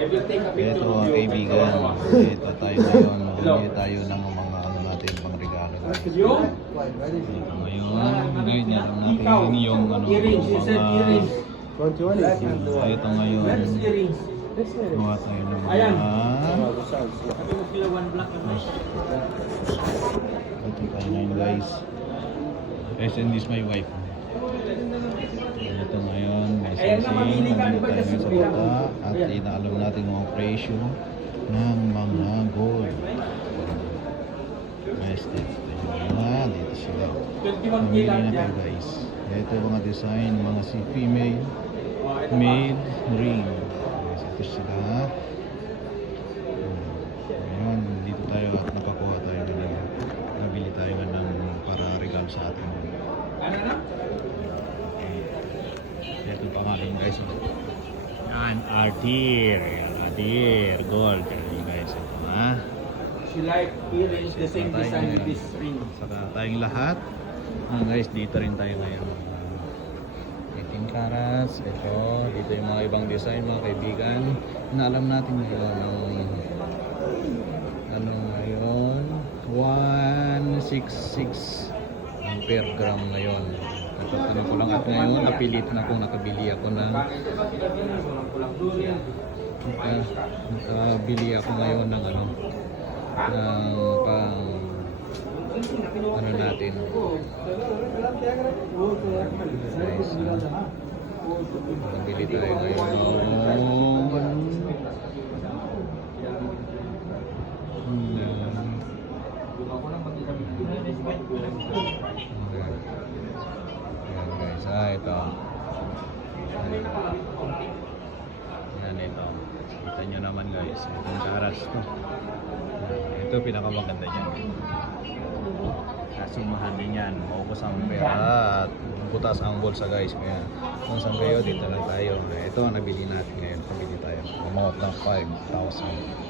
Ito mga kaibigan, ito tayo ngayon, mamili tayo ng mga ano natin pang regalo. Ito ngayon, ganyan lang natin yung ano, mga ito ngayon, gawa tayo ng mga ito tayo ngayon guys. And this my wife. Ito ngayon, may sensing, nandito tayo ngayon sa bata at inaalam natin mga presyo ng mga gold. Nice dito dito sila. Mamili na tayo guys. Ito mga design, mga si female made ring. Guys, ito sila. Ngayon, dito tayo at nakakuha tayo ng nabili tayo ng para regalo sa atin. Ito pangalan guys. Yan, Ardir gold. Yan guys. Ito ha. She like earrings, the same design with this ring. Saka tayong lahat. Guys, dito rin tayo ngayon. 18 carats. Ito, dito yung mga ibang design mga kaibigan. Na alam natin ngayon ano ngayon 166 per gram ngayon. Ano ko lang at ngayon napilit na kung nakabili ako ng nakabili ako ngayon ng ano ng pang ano natin guys, nabili tayo ngayon ito. Yan ito. Kita nyo naman guys. Itong karas to. Ito pinakamaganda dyan. Kasumahan din yan. Maubos ang pera at butas ang bulsa guys. Kaya kung saan kayo, dito lang tayo. Ito ang nabili natin ngayon. Nabili tayo. Amount ng 5,000.